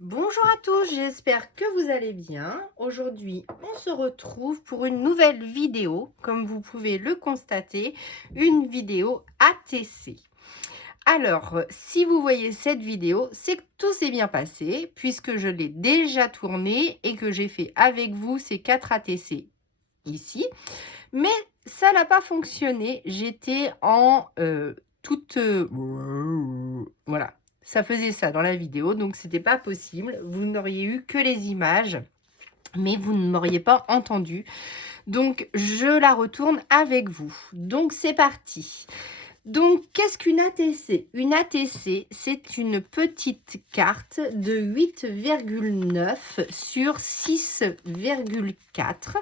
Bonjour à tous, j'espère que vous allez bien. Aujourd'hui, on se retrouve pour une nouvelle vidéo, comme vous pouvez le constater, une vidéo ATC. Alors, si vous voyez cette vidéo, c'est que tout s'est bien passé, puisque je l'ai déjà tournée et que j'ai fait avec vous ces 4 ATC ici. Mais ça n'a pas fonctionné, j'étais en toute... voilà, ça faisait ça dans la vidéo, donc c'était pas possible. Vous n'auriez eu que les images, mais vous ne m'auriez pas entendu. Donc, je la retourne avec vous. Donc, c'est parti. Donc, qu'est-ce qu'une ATC? Une ATC, c'est une petite carte de 8,9 sur 6,4.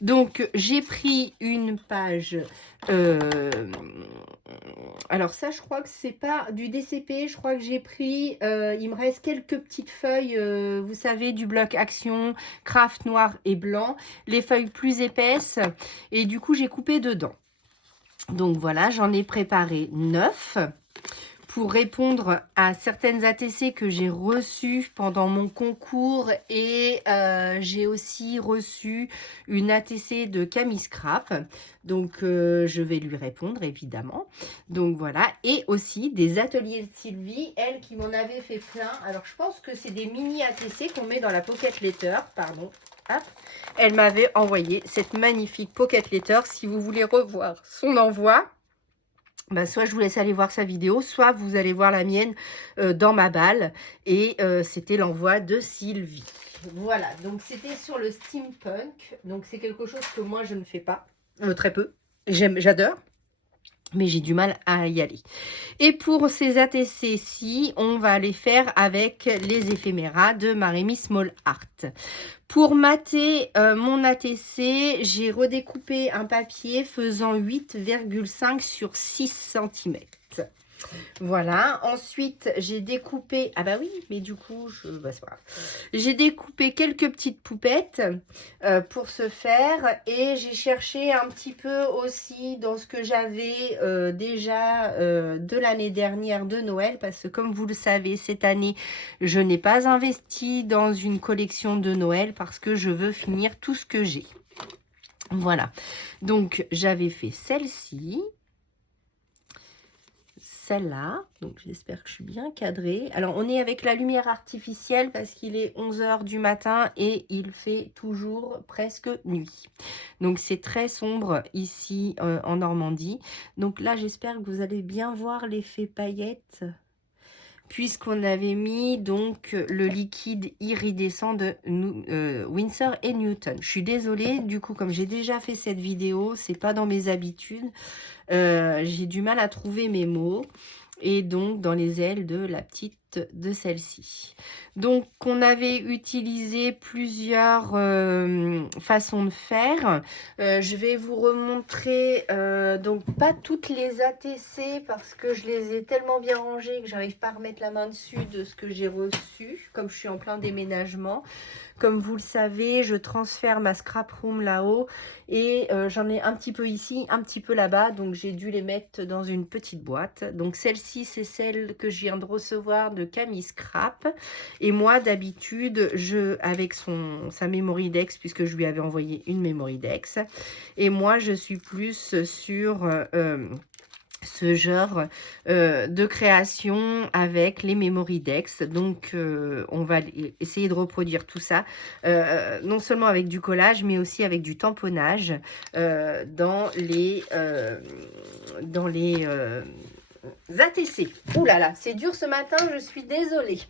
Donc, j'ai pris une page. Alors ça, je crois que c'est pas du DCP. Je crois que j'ai pris. Il me reste quelques petites feuilles, vous savez, du bloc Action, Craft noir et blanc. Les feuilles plus épaisses. Et du coup, j'ai coupé dedans. Donc voilà, j'en ai préparé 9 pour répondre à certaines ATC que j'ai reçues pendant mon concours et j'ai aussi reçu une ATC de Camille Scrap. Donc je vais lui répondre évidemment. Donc voilà, et aussi des ateliers de Sylvie, elle qui m'en avait fait plein. Alors je pense que c'est des mini ATC qu'on met dans la pocket letter, pardon. Hop. Elle m'avait envoyé cette magnifique pocket letter. Si vous voulez revoir son envoi, bah, soit je vous laisse aller voir sa vidéo, soit vous allez voir la mienne dans ma balle. Et c'était l'envoi de Sylvie. Voilà, donc c'était sur le steampunk. Donc c'est quelque chose que moi je ne fais pas, très peu. J'adore, mais j'ai du mal à y aller. Et pour ces ATC-ci, on va les faire avec les éphéméras de Marémy Small Art. Pour mater mon ATC, j'ai redécoupé un papier faisant 8,5 sur 6 cm. Voilà, ensuite j'ai découpé, ah bah oui, mais du coup, bah, c'est pas grave. J'ai découpé quelques petites poupettes pour ce faire et j'ai cherché un petit peu aussi dans ce que j'avais déjà de l'année dernière de Noël, parce que comme vous le savez, cette année, je n'ai pas investi dans une collection de Noël parce que je veux finir tout ce que j'ai. Voilà, donc j'avais fait celle-ci. Celle-là, donc j'espère que je suis bien cadrée. Alors on est avec la lumière artificielle parce qu'il est 11 h du matin et il fait toujours presque nuit. Donc c'est très sombre ici en Normandie. Donc là j'espère que vous allez bien voir l'effet paillettes, puisqu'on avait mis donc le liquide iridescent de Winsor & Newton. Je suis désolée, du coup comme j'ai déjà fait cette vidéo, c'est pas dans mes habitudes. J'ai du mal à trouver mes mots, et donc dans les ailes de la petite de celle-ci. Donc on avait utilisé plusieurs façons de faire. Je vais vous remontrer donc pas toutes les ATC parce que je les ai tellement bien rangées que j'arrive pas à remettre la main dessus de ce que j'ai reçu, comme je suis en plein déménagement. Comme vous le savez, je transfère ma scrap room là-haut et j'en ai un petit peu ici, un petit peu là-bas. Donc, j'ai dû les mettre dans une petite boîte. Donc, celle-ci, c'est celle que je viens de recevoir de Camille Scrap. Et moi, d'habitude, avec sa memory dex, puisque je lui avais envoyé une memory dex. Et moi, je suis plus sur ce genre de création avec les memory dex. Donc on va essayer de reproduire tout ça non seulement avec du collage mais aussi avec du tamponnage dans les ATC. Ouh là là, c'est dur ce matin, je suis désolée.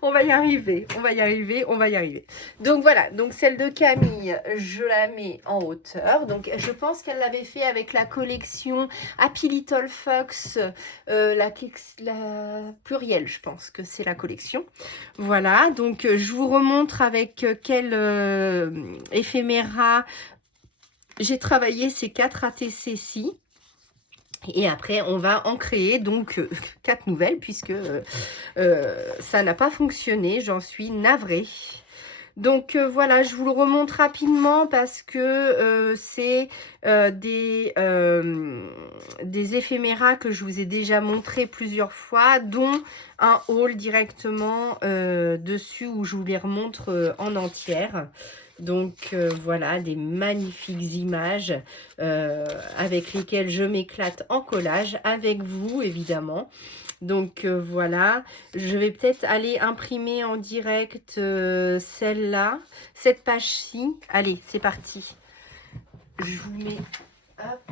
On va y arriver, on va y arriver, on va y arriver. Donc voilà, donc celle de Camille, je la mets en hauteur. Donc je pense qu'elle l'avait fait avec la collection Happy Little Fox, la plurielle, je pense que c'est la collection. Voilà, donc je vous remontre avec quel éphéméra j'ai travaillé ces 4 ATC-ci. Et après, on va en créer donc 4 nouvelles puisque ça n'a pas fonctionné. J'en suis navrée. Donc voilà, je vous le remonte rapidement parce que c'est des éphéméras que je vous ai déjà montré plusieurs fois, dont un haul directement dessus où je vous les remontre en entière. Donc voilà, des magnifiques images avec lesquelles je m'éclate en collage, avec vous évidemment. Donc voilà, je vais peut-être aller imprimer en direct celle-là, cette page-ci. Allez, c'est parti. Je vous mets, hop,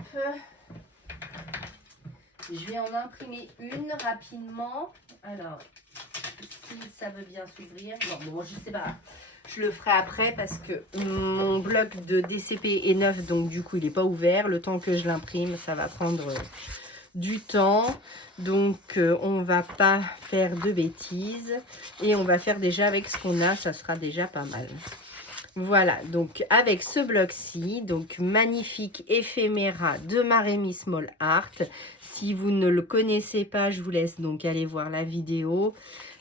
je vais en imprimer une rapidement. Alors, si ça veut bien s'ouvrir. Bon, je sais pas. Je le ferai après parce que mon bloc de DCP est neuf, donc du coup, il n'est pas ouvert. Le temps que je l'imprime, ça va prendre du temps. Donc, on va pas faire de bêtises. Et on va faire déjà avec ce qu'on a, ça sera déjà pas mal. Voilà, donc avec ce bloc-ci, donc magnifique éphéméra de Marémy Small Art. Si vous ne le connaissez pas, je vous laisse donc aller voir la vidéo.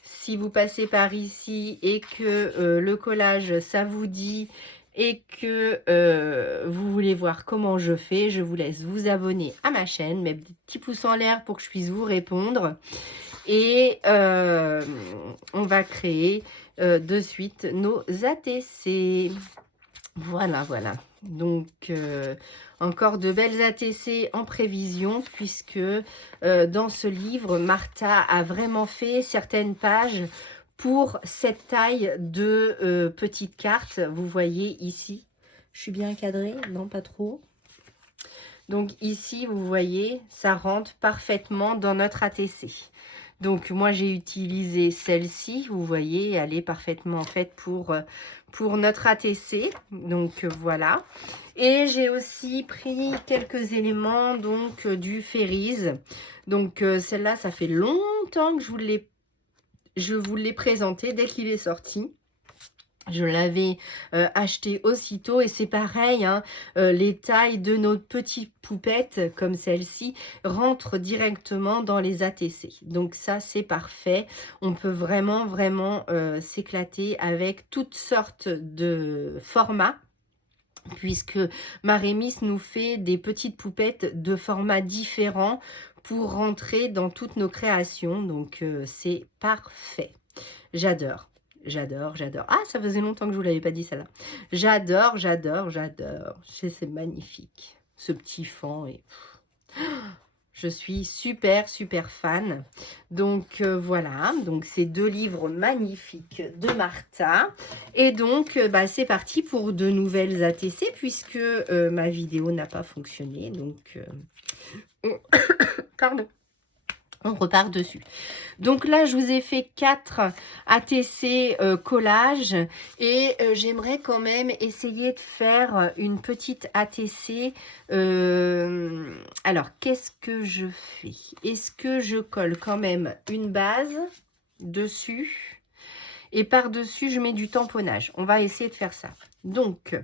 Si vous passez par ici et que le collage, ça vous dit et que vous voulez voir comment je fais, je vous laisse vous abonner à ma chaîne, mettre des petits pouces en l'air pour que je puisse vous répondre. Et on va créer de suite nos ATC. Voilà, voilà. Donc, encore de belles ATC en prévision, puisque dans ce livre, Martha a vraiment fait certaines pages pour cette taille de petite carte. Vous voyez ici, je suis bien cadrée? Non, pas trop. Donc ici, vous voyez, ça rentre parfaitement dans notre ATC. Donc moi, j'ai utilisé celle-ci, vous voyez, elle est parfaitement faite pour notre ATC. Donc voilà. Et j'ai aussi pris quelques éléments donc du Fairies. Donc celle-là, ça fait longtemps que je vous l'ai présenté dès qu'il est sorti. Je l'avais acheté aussitôt et c'est pareil, hein, les tailles de nos petites poupettes comme celle-ci rentrent directement dans les ATC. Donc ça, c'est parfait. On peut vraiment, vraiment s'éclater avec toutes sortes de formats, puisque Marémy nous fait des petites poupettes de formats différents pour rentrer dans toutes nos créations. Donc c'est parfait. J'adore. J'adore, j'adore. Ah, ça faisait longtemps que je ne vous l'avais pas dit, celle-là. J'adore, j'adore, j'adore. C'est magnifique. Ce petit fond. Et... je suis super, super fan. Donc, voilà. Donc, ces deux livres magnifiques de Martha. Et donc, bah, c'est parti pour de nouvelles ATC, puisque ma vidéo n'a pas fonctionné. Donc, pardon. On repart dessus. Donc là, je vous ai fait 4 ATC collage et j'aimerais quand même essayer de faire une petite ATC. Alors, qu'est-ce que je fais? Est-ce que je colle quand même une base dessus et par-dessus, je mets du tamponnage? On va essayer de faire ça. Donc,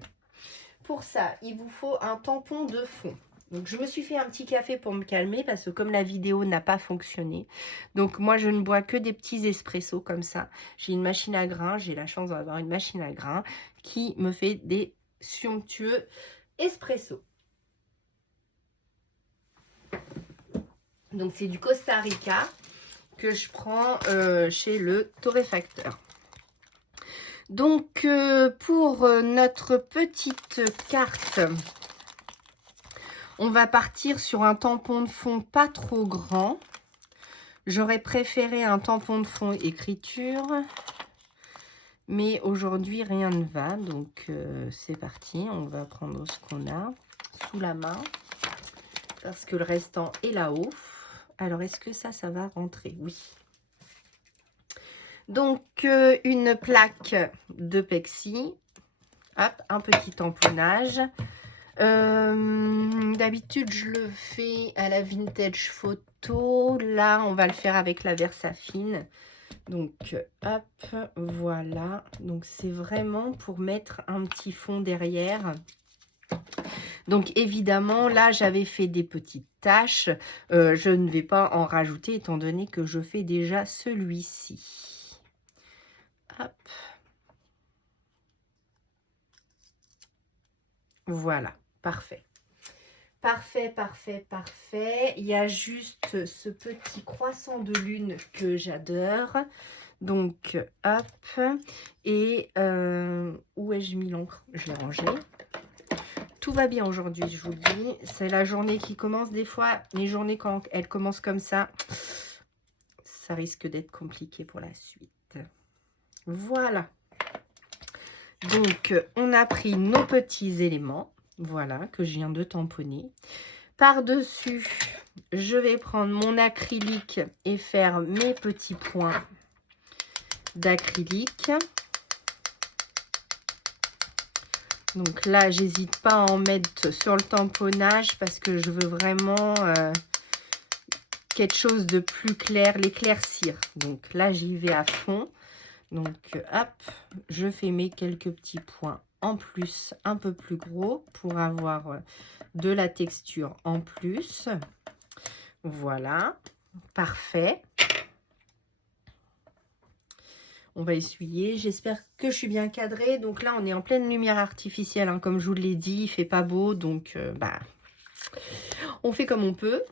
pour ça, il vous faut un tampon de fond. Donc, je me suis fait un petit café pour me calmer parce que comme la vidéo n'a pas fonctionné, donc moi, je ne bois que des petits espressos comme ça. J'ai une machine à grains, j'ai la chance d'avoir une machine à grains qui me fait des somptueux espressos. Donc, c'est du Costa Rica que je prends chez le torréfacteur. Donc, pour notre petite carte... on va partir sur un tampon de fond pas trop grand. J'aurais préféré un tampon de fond écriture. Mais aujourd'hui, rien ne va. Donc, c'est parti. On va prendre ce qu'on a sous la main. Parce que le restant est là-haut. Alors, est-ce que ça va rentrer? Oui. Donc, une plaque de Pexi. Hop, un petit tamponnage. D'habitude, je le fais à la Vintage Photo. Là, on va le faire avec la Versafine. Donc, hop, voilà. Donc, c'est vraiment pour mettre un petit fond derrière. Donc, évidemment, là, j'avais fait des petites taches. Je ne vais pas en rajouter étant donné que je fais déjà celui-ci. Hop. Voilà, parfait. Parfait, parfait, parfait. Il y a juste ce petit croissant de lune que j'adore. Donc, hop. Et où ai-je mis l'encre? Je l'ai rangé. Tout va bien aujourd'hui, je vous le dis. C'est la journée qui commence. Des fois, les journées, quand elles commencent comme ça risque d'être compliqué pour la suite. Voilà. Donc, on a pris nos petits éléments. Voilà, que je viens de tamponner. Par-dessus, je vais prendre mon acrylique et faire mes petits points d'acrylique. Donc là, j'hésite pas à en mettre sur le tamponnage parce que je veux vraiment quelque chose de plus clair, l'éclaircir. Donc là, j'y vais à fond. Donc hop, je fais mes quelques petits points en plus, un peu plus gros pour avoir de la texture en plus. Voilà, parfait. On va essuyer. J'espère que je suis bien cadrée. Donc là, on est en pleine lumière artificielle. Hein, comme je vous l'ai dit, il fait pas beau. Donc, on fait comme on peut.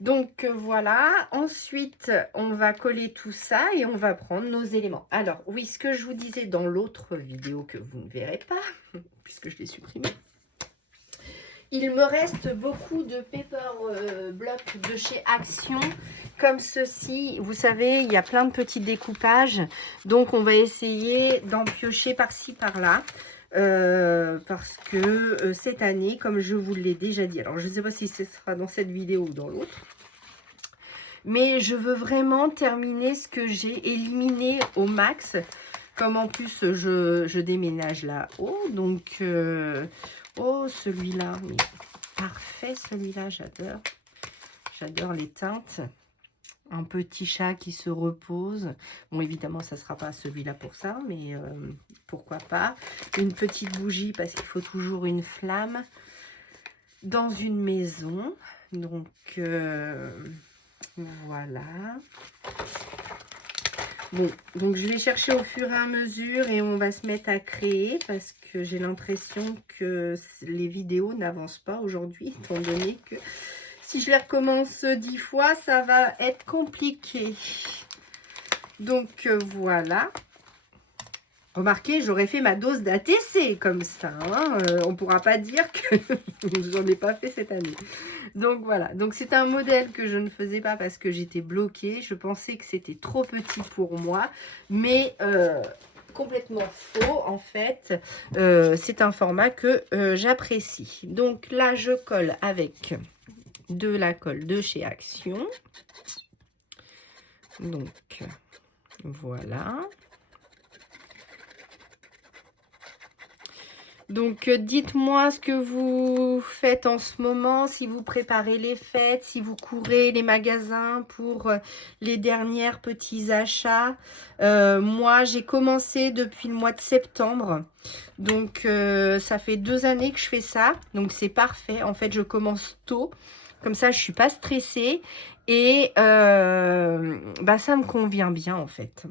Donc, voilà. Ensuite, on va coller tout ça et on va prendre nos éléments. Alors, oui, ce que je vous disais dans l'autre vidéo que vous ne verrez pas, puisque je l'ai supprimé. Il me reste beaucoup de paper blocs de chez Action, comme ceci. Vous savez, il y a plein de petits découpages. Donc, on va essayer d'en piocher par-ci, par-là. Parce que cette année, comme je vous l'ai déjà dit, alors je ne sais pas si ce sera dans cette vidéo ou dans l'autre. Mais je veux vraiment terminer ce que j'ai éliminé au max. Comme en plus, je déménage là-haut. Donc... oh, celui-là, mais parfait, celui-là, j'adore. J'adore les teintes. Un petit chat qui se repose. Bon, évidemment, ça ne sera pas celui-là pour ça, mais pourquoi pas. Une petite bougie, parce qu'il faut toujours une flamme dans une maison. Donc, voilà. Bon, donc je vais chercher au fur et à mesure et on va se mettre à créer parce que j'ai l'impression que les vidéos n'avancent pas aujourd'hui, étant donné que si je les recommence 10 fois, ça va être compliqué. Donc voilà. Remarquez, j'aurais fait ma dose d'ATC comme ça. Hein. On ne pourra pas dire que j'en ai pas fait cette année. Donc voilà. Donc c'est un modèle que je ne faisais pas parce que j'étais bloquée. Je pensais que c'était trop petit pour moi. Mais complètement faux en fait. C'est un format que j'apprécie. Donc là, je colle avec de la colle de chez Action. Donc voilà. Donc, dites-moi ce que vous faites en ce moment, si vous préparez les fêtes, si vous courez les magasins pour les derniers petits achats. Moi, j'ai commencé depuis le mois de septembre. Donc, ça fait 2 années que je fais ça. Donc, c'est parfait. En fait, je commence tôt. Comme ça, je ne suis pas stressée. Et ça me convient bien, en fait.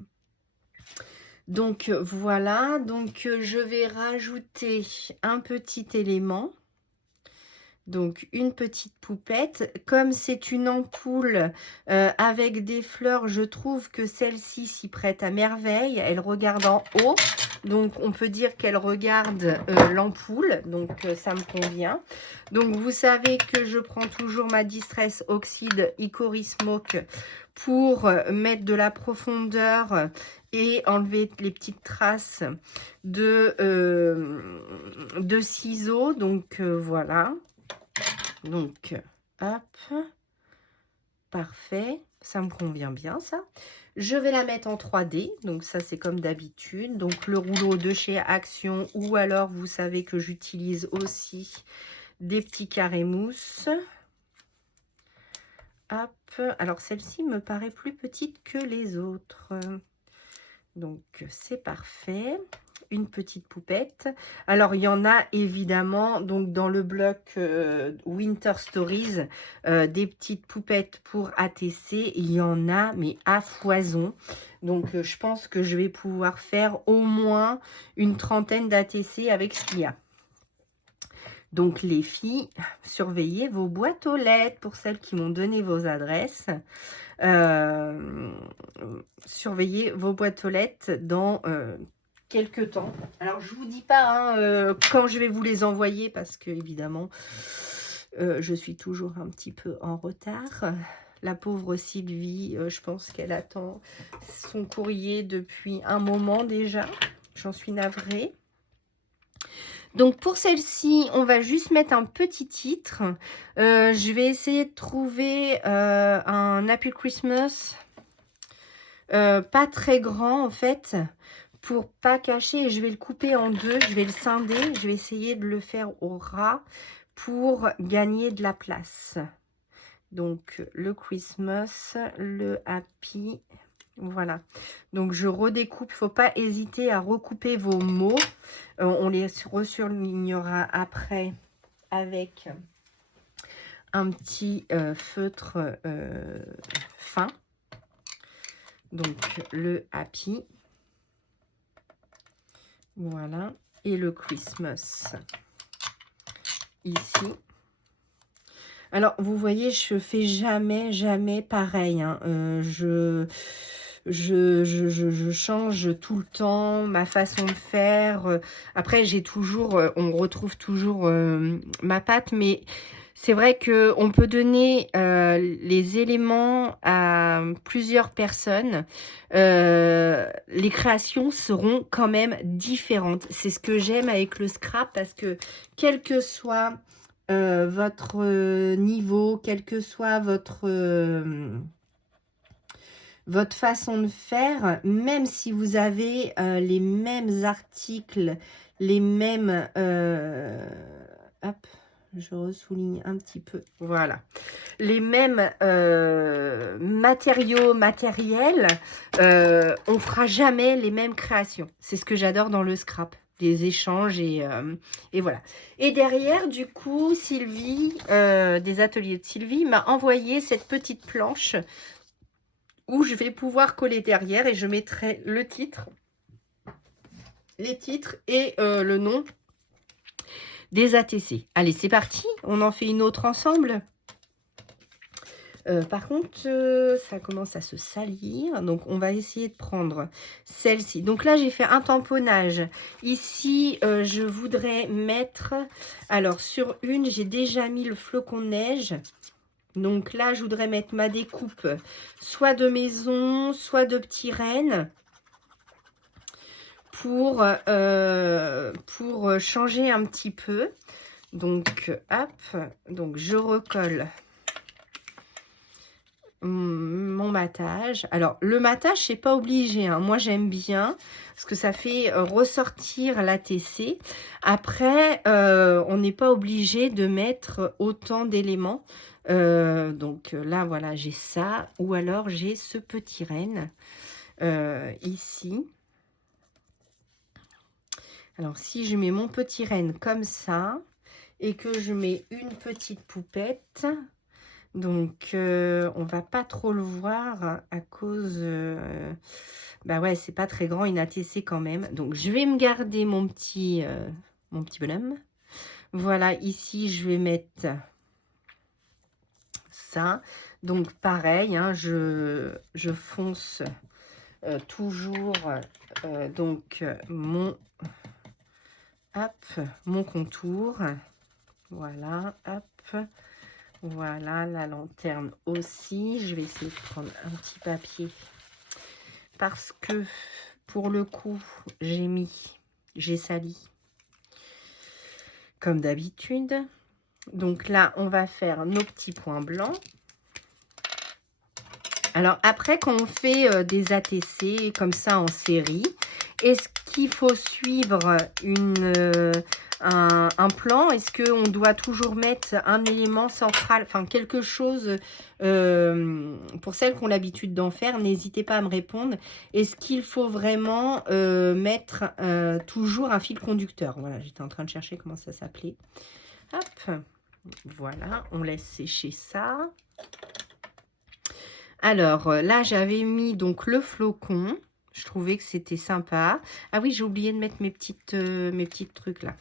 Donc voilà, donc je vais rajouter un petit élément, donc une petite poupette. Comme c'est une ampoule avec des fleurs, je trouve que celle-ci s'y prête à merveille. Elle regarde en haut, donc on peut dire qu'elle regarde l'ampoule, donc ça me convient. Donc vous savez que je prends toujours ma Distress Oxide Hickory Smoke pour mettre de la profondeur et enlever les petites traces de ciseaux. Donc voilà. Donc hop, parfait, ça me convient bien ça. Je vais la mettre en 3D, donc ça c'est comme d'habitude. Donc le rouleau de chez Action, ou alors vous savez que j'utilise aussi des petits carrés mousse. Hop, alors celle-ci me paraît plus petite que les autres. Donc c'est parfait. Une petite poupette. Alors il y en a évidemment donc dans le bloc Winter Stories des petites poupettes pour ATC. Il y en a mais à foison. Donc je pense que je vais pouvoir faire au moins une trentaine d'ATC avec ce qu'il y a. Donc les filles, surveillez vos boîtes aux lettres pour celles qui m'ont donné vos adresses. Surveillez vos boîtes aux lettres dans quelques temps. Alors je vous dis pas quand je vais vous les envoyer parce que évidemment je suis toujours un petit peu en retard. La pauvre Sylvie, je pense qu'elle attend son courrier depuis un moment déjà. J'en suis navrée. Donc pour celle-ci, on va juste mettre un petit titre. Je vais essayer de trouver un Happy Christmas. Pas très grand en fait. Pour pas cacher. Et je vais le couper en deux. Je vais le scinder. Je vais essayer de le faire au ras pour gagner de la place. Donc le Christmas, le Happy. Voilà, donc je redécoupe, il ne faut pas hésiter à recouper vos mots. On les resurlignera après avec un petit feutre fin. Donc le Happy. Voilà, et le Christmas ici. Alors, vous voyez, je fais jamais pareil. Hein. Je change tout le temps ma façon de faire. Après, j'ai toujours, on retrouve toujours ma patte, mais c'est vrai qu'on peut donner les éléments à plusieurs personnes. Les créations seront quand même différentes. C'est ce que j'aime avec le scrap parce que quel que soit votre niveau, quel que soit votre façon de faire, même si vous avez les mêmes articles, les mêmes... hop, je ressouligne un petit peu. Voilà. Les mêmes matériels, on fera jamais les mêmes créations. C'est ce que j'adore dans le scrap. Des échanges et voilà. Et derrière, du coup, Sylvie, des ateliers de Sylvie, m'a envoyé cette petite planche où je vais pouvoir coller derrière et je mettrai le titre, les titres et le nom des ATC. Allez, c'est parti, on en fait une autre ensemble. Par contre, ça commence à se salir. Donc, on va essayer de prendre celle-ci. Donc là, j'ai fait un tamponnage. Ici, je voudrais mettre... Alors, sur une, j'ai déjà mis le flocon de neige. Donc là, je voudrais mettre ma découpe soit de maison, soit de petits rennes. Pour changer un petit peu. Donc, hop. Donc, je recolle mon matage. Alors, le matage, c'est pas obligé. Hein. Moi, j'aime bien parce que ça fait ressortir l'ATC. Après, on n'est pas obligé de mettre autant d'éléments. Donc là, voilà, j'ai ça. Ou alors, j'ai ce petit renne ici. Alors, si je mets mon petit renne comme ça et que je mets une petite poupette... Donc, on va pas trop le voir à cause... bah ouais, c'est pas très grand, une ATC quand même. Donc, je vais me garder mon petit bonhomme. Voilà, ici, je vais mettre ça. Donc, pareil, hein, je fonce toujours donc mon contour. Voilà, hop. Voilà, la lanterne aussi. Je vais essayer de prendre un petit papier. Parce que, pour le coup, j'ai sali. Comme d'habitude. Donc là, on va faire nos petits points blancs. Alors après, quand on fait des ATC comme ça en série, est-ce qu'il faut suivre un plan? Est-ce qu'on doit toujours mettre un élément central, enfin quelque chose pour celles qui ont l'habitude d'en faire? N'hésitez pas à me répondre. Est-ce qu'il faut vraiment mettre toujours un fil conducteur? Voilà, j'étais en train de chercher comment ça s'appelait. Hop, voilà, on laisse sécher ça. Alors, là, j'avais mis donc le flocon. Je trouvais que c'était sympa. Ah oui, j'ai oublié de mettre mes petites trucs là.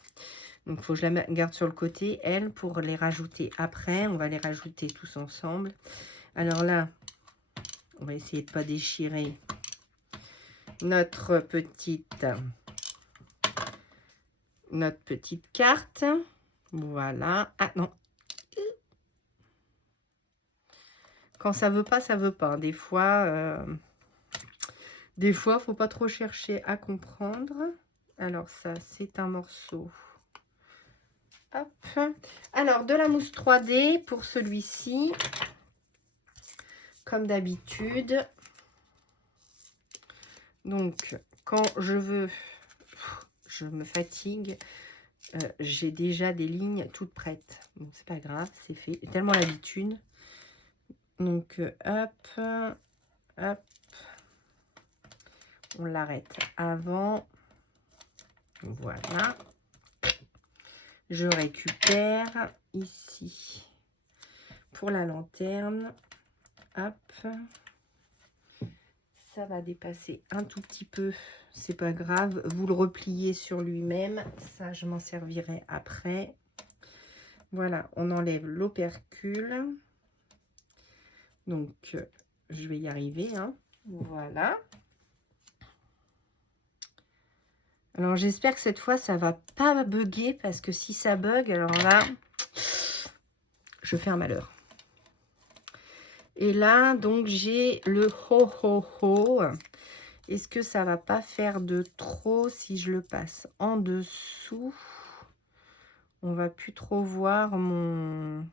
Donc, il faut que je la garde sur le côté, elle, pour les rajouter après. On va les rajouter tous ensemble. Alors là, on va essayer de ne pas déchirer notre petite carte. Voilà. Ah non. Quand ça veut pas, ça veut pas. Des fois, faut pas trop chercher à comprendre. Alors ça, c'est un morceau. Hop. Alors, de la mousse 3D pour celui-ci. Comme d'habitude. Donc, quand je veux, je me fatigue. J'ai déjà des lignes toutes prêtes. Bon, c'est pas grave, c'est fait. J'ai tellement l'habitude. Donc, hop, hop. On l'arrête avant. Voilà. Je récupère ici pour la lanterne. Hop. Ça va dépasser un tout petit peu. C'est pas grave. Vous le repliez sur lui-même. Ça, je m'en servirai après. Voilà, on enlève l'opercule. Donc, je vais y arriver. Hein. Voilà. Alors, j'espère que cette fois, ça va pas bugger. Parce que si ça bug, alors là, je fais un malheur. Et là, donc, j'ai le ho-ho-ho. Est-ce que ça va pas faire de trop si je le passe en dessous? On va plus trop voir mon...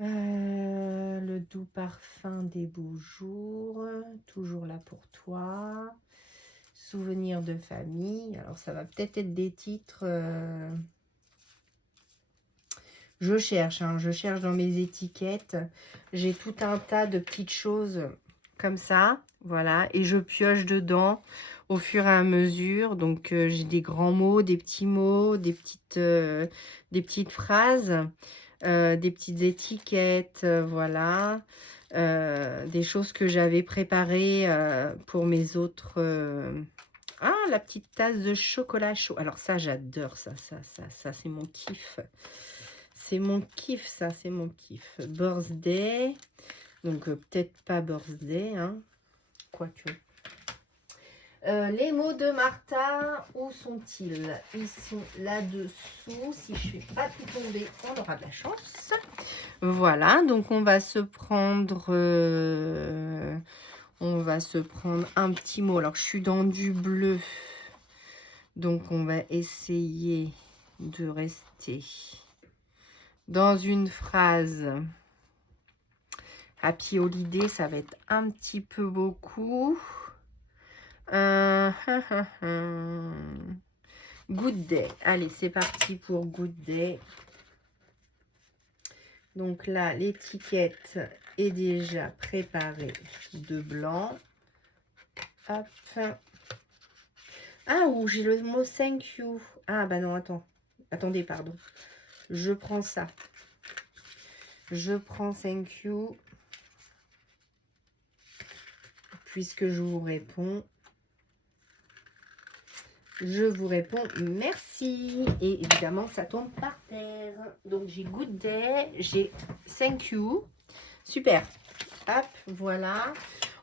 le doux parfum des beaux jours, toujours là pour toi, souvenirs de famille. Alors ça va peut-être être des titres, je cherche dans mes étiquettes, j'ai tout un tas de petites choses comme ça, voilà, et je pioche dedans au fur et à mesure. Donc j'ai des grands mots, des petits mots, des petites phrases. Des petites étiquettes, voilà, des choses que j'avais préparées pour mes autres... Ah, la petite tasse de chocolat chaud. Alors ça, j'adore ça, c'est mon kiff. C'est mon kiff, ça, c'est mon kiff. Birthday, donc peut-être pas birthday, hein, quoique. Les mots de Martha, où sont-ils? Ils sont là-dessous. Si je ne fais pas tout tomber, on aura de la chance. Voilà, donc on va se prendre un petit mot. Alors, je suis dans du bleu. Donc, on va essayer de rester dans une phrase. Happy Holiday, ça va être un petit peu beaucoup. Good day. Allez, c'est parti pour Good day. Donc là, l'étiquette est déjà préparée de blanc. Hop. Ah, où j'ai le mot thank you. Ah, bah non, attends. Attendez, pardon. Je prends ça. Je prends thank you. Puisque je vous réponds. Je vous réponds merci. Et évidemment, ça tombe par terre. Donc, j'ai good day. J'ai thank you. Super. Hop, voilà.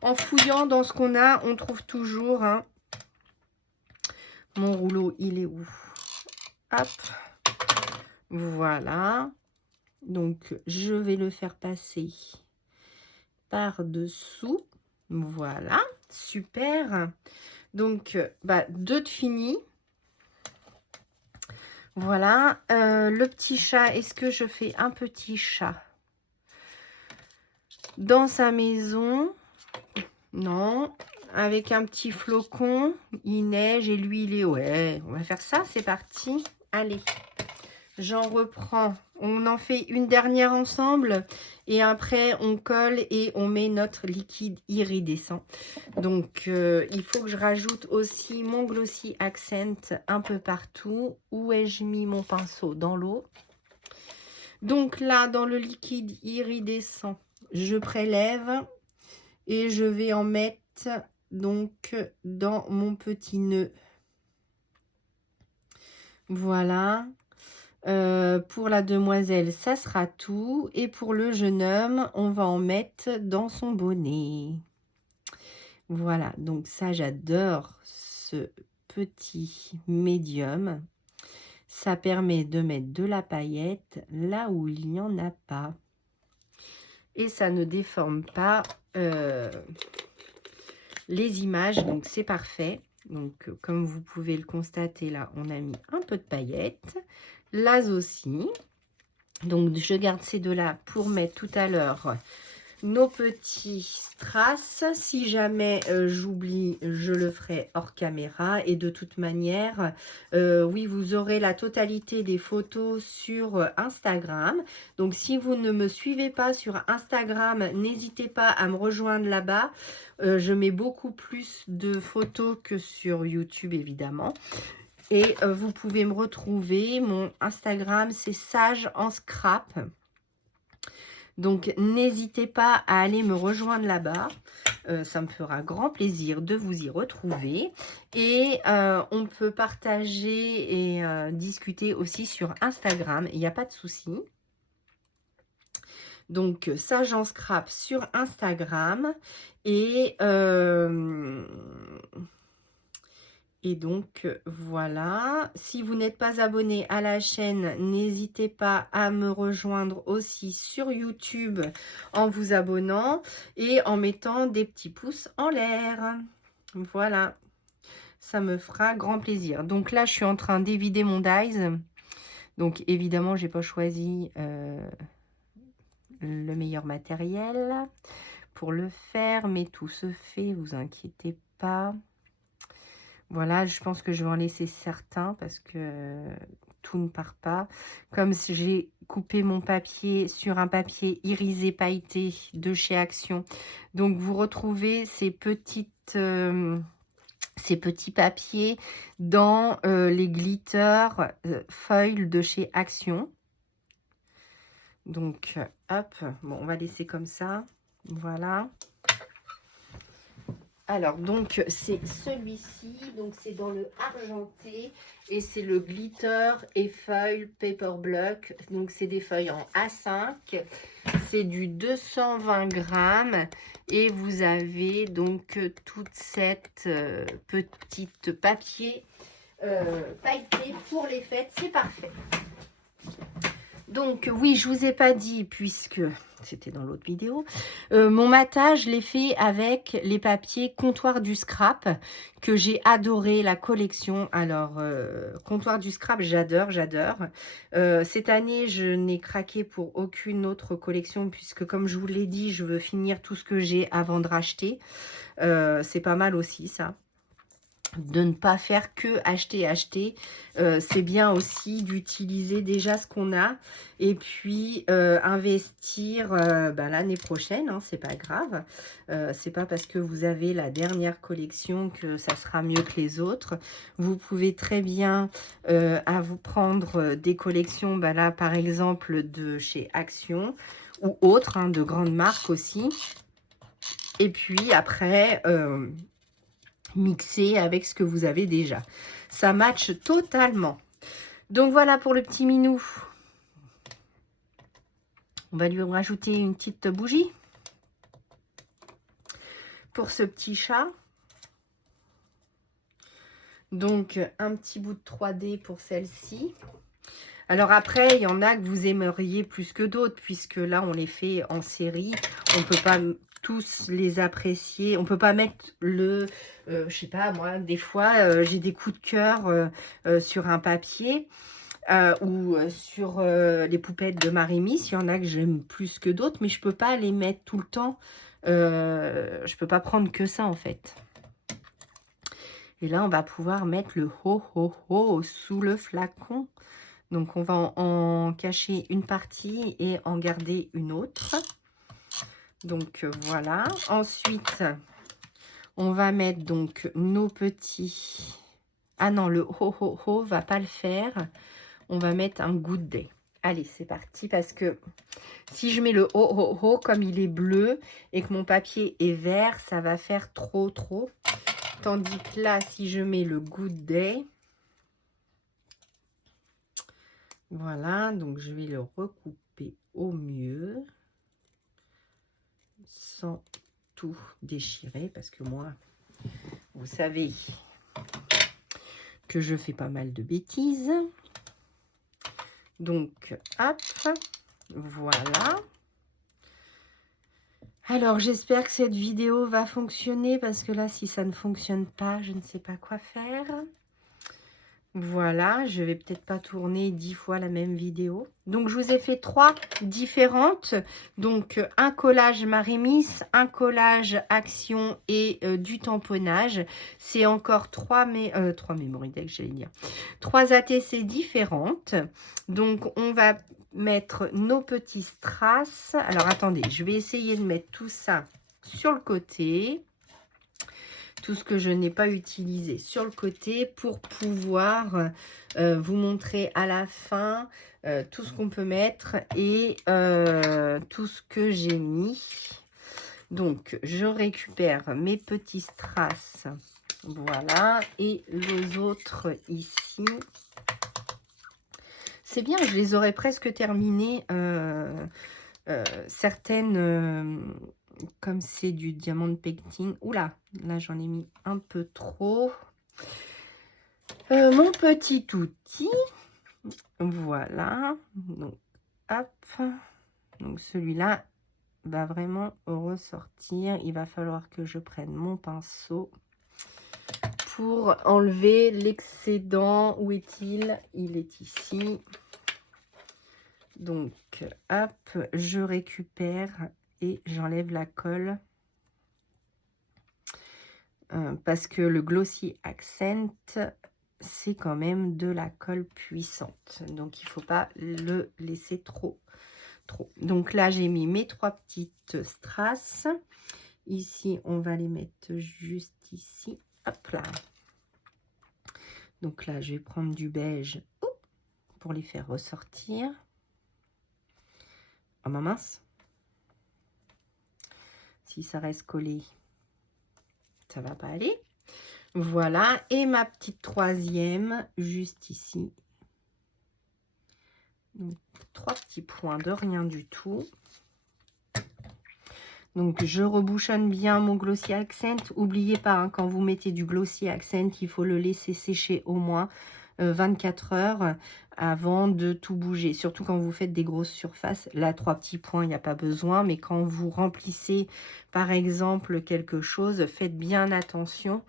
En fouillant dans ce qu'on a, on trouve toujours... Hein, mon rouleau, il est où? Hop. Voilà. Donc, je vais le faire passer par-dessous. Voilà. Super. Donc, deux de fini. Voilà. Le petit chat, est-ce que je fais un petit chat dans sa maison? Non. Avec un petit flocon, il neige et lui, il est... Ouais, on va faire ça, c'est parti. Allez, j'en reprends. On en fait une dernière ensemble. Et après, on colle et on met notre liquide iridescent. Donc, il faut que je rajoute aussi mon Glossy Accent un peu partout. Où ai-je mis mon pinceau? Dans l'eau. Donc là, dans le liquide iridescent, je prélève et je vais en mettre donc dans mon petit nœud. Voilà. Pour la demoiselle, ça sera tout. Et pour le jeune homme, on va en mettre dans son bonnet. Voilà, donc ça, j'adore ce petit médium. Ça permet de mettre de la paillette là où il n'y en a pas. Et ça ne déforme pas les images, donc c'est parfait. Donc, comme vous pouvez le constater, là, on a mis un peu de paillettes. Là aussi. Donc, je garde ces deux-là pour mettre tout à l'heure nos petits strass. Si jamais j'oublie, je le ferai hors caméra. Et de toute manière, oui, vous aurez la totalité des photos sur Instagram. Donc, si vous ne me suivez pas sur Instagram, n'hésitez pas à me rejoindre là-bas. Je mets beaucoup plus de photos que sur YouTube, évidemment. Et vous pouvez me retrouver. Mon Instagram, c'est Sage en Scrap. Donc, n'hésitez pas à aller me rejoindre là-bas. Ça me fera grand plaisir de vous y retrouver. Et on peut partager et discuter aussi sur Instagram. Il n'y a pas de souci. Donc, Sage en Scrap sur Instagram. Et donc, voilà. Si vous n'êtes pas abonné à la chaîne, n'hésitez pas à me rejoindre aussi sur YouTube en vous abonnant et en mettant des petits pouces en l'air. Voilà. Ça me fera grand plaisir. Donc là, je suis en train d'évider mon dies. Donc, évidemment, j'ai pas choisi le meilleur matériel pour le faire. Mais tout se fait, vous inquiétez pas. Voilà, je pense que je vais en laisser certains parce que tout ne part pas. Comme si j'ai coupé mon papier sur un papier irisé pailleté de chez Action. Donc, vous retrouvez ces petits papiers dans les glitter foil de chez Action. Donc, hop, bon, on va laisser comme ça. Voilà. Alors, donc, c'est celui-ci. Donc, c'est dans le argenté. Et c'est le glitter et foil paper block. Donc, c'est des feuilles en A5. C'est du 220 grammes. Et vous avez donc toute cette petite papier pailleté pour les fêtes. C'est parfait. Donc, oui, je vous ai pas dit, puisque c'était dans l'autre vidéo, mon matage, je l'ai fait avec les papiers Comptoir du Scrap, que j'ai adoré, la collection. Alors, Comptoir du Scrap, j'adore, j'adore. Cette année, je n'ai craqué pour aucune autre collection, puisque comme je vous l'ai dit, je veux finir tout ce que j'ai avant de racheter. C'est pas mal aussi, ça. De ne pas faire que acheter. C'est bien aussi d'utiliser déjà ce qu'on a et puis investir l'année prochaine, hein, c'est pas grave. C'est pas parce que vous avez la dernière collection que ça sera mieux que les autres. Vous pouvez très bien à vous prendre des collections, là par exemple de chez Action ou autres, hein, de grandes marques aussi. Et puis après mixer avec ce que vous avez déjà. Ça match totalement. Donc voilà pour le petit minou. On va lui rajouter une petite bougie. Pour ce petit chat. Donc un petit bout de 3D pour celle-ci. Alors après, il y en a que vous aimeriez plus que d'autres, puisque là, on les fait en série. On ne peut pas tous les apprécier. On peut pas mettre le... je sais pas, moi, des fois, j'ai des coups de cœur sur un papier ou sur les poupettes de Marie-Miss. Il y en a que j'aime plus que d'autres, mais je peux pas les mettre tout le temps. Je peux pas prendre que ça, en fait. Et là, on va pouvoir mettre le ho ho ho sous le flacon. Donc, on va en cacher une partie et en garder une autre. Donc, voilà. Ensuite, on va mettre donc nos petits... Ah non, le ho ho ho va pas le faire. On va mettre un good day. Allez, c'est parti parce que si je mets le ho ho ho comme il est bleu et que mon papier est vert, ça va faire trop. Tandis que là, si je mets le Good Day, voilà, donc je vais le recouper au mieux sans tout déchirer parce que moi, vous savez que je fais pas mal de bêtises. Donc, hop, voilà. Alors, j'espère que cette vidéo va fonctionner parce que là, si ça ne fonctionne pas, je ne sais pas quoi faire. Voilà, je vais peut-être pas tourner 10 fois la même vidéo. Donc, je vous ai fait 3 différentes. Donc, un collage Marémis, un collage Action et du tamponnage. C'est encore 3 Memory Deck, j'allais dire. 3 ATC différentes. Donc, on va mettre nos petits strass. Alors, attendez, je vais essayer de mettre tout ça sur le côté. Tout ce que je n'ai pas utilisé sur le côté pour pouvoir vous montrer à la fin tout ce qu'on peut mettre et tout ce que j'ai mis. Donc, je récupère mes petits strass, voilà, et les autres ici. C'est bien, je les aurais presque terminées, certaines... comme c'est du diamant painting, oula, là j'en ai mis un peu trop. Mon petit outil, voilà, donc hop, donc celui-là va vraiment ressortir. Il va falloir que je prenne mon pinceau pour enlever l'excédent. Où est-il? Il est ici. Donc hop, je récupère et j'enlève la colle parce que le Glossy Accent, c'est quand même de la colle puissante. Donc, il ne faut pas le laisser trop. Donc là, j'ai mis mes 3 petites strass. Ici, on va les mettre juste ici. Hop là. Donc là, je vais prendre du beige pour les faire ressortir. Oh ma mince. Si ça reste collé, ça va pas aller. Voilà, et ma petite troisième juste ici. Donc 3 petits points de rien du tout. Donc je rebouchonne bien mon Glossy Accent. N'oubliez pas, hein, quand vous mettez du Glossy Accent, il faut le laisser sécher au moins 24 heures avant de tout bouger. Surtout quand vous faites des grosses surfaces. Là, 3 petits points, il n'y a pas besoin. Mais quand vous remplissez, par exemple, quelque chose, faites bien attention.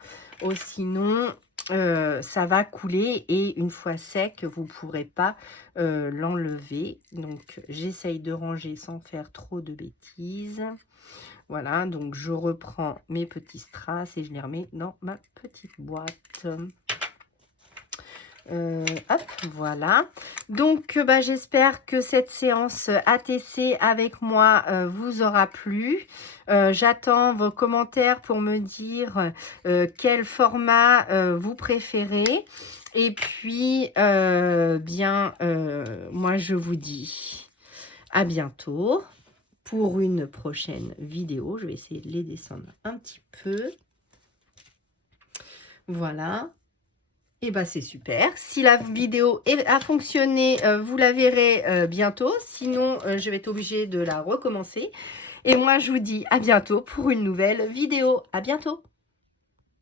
Sinon, ça va couler et une fois sec, vous ne pourrez pas l'enlever. Donc, j'essaye de ranger sans faire trop de bêtises. Voilà, donc je reprends mes petits strass et je les remets dans ma petite boîte. Hop, voilà. Donc, j'espère que cette séance ATC avec moi vous aura plu. J'attends vos commentaires pour me dire quel format vous préférez. Et puis, moi, je vous dis à bientôt pour une prochaine vidéo. Je vais essayer de les descendre un petit peu. Voilà. Et c'est super. Si la vidéo a fonctionné, vous la verrez bientôt. Sinon, je vais être obligée de la recommencer. Et moi, je vous dis à bientôt pour une nouvelle vidéo. À bientôt.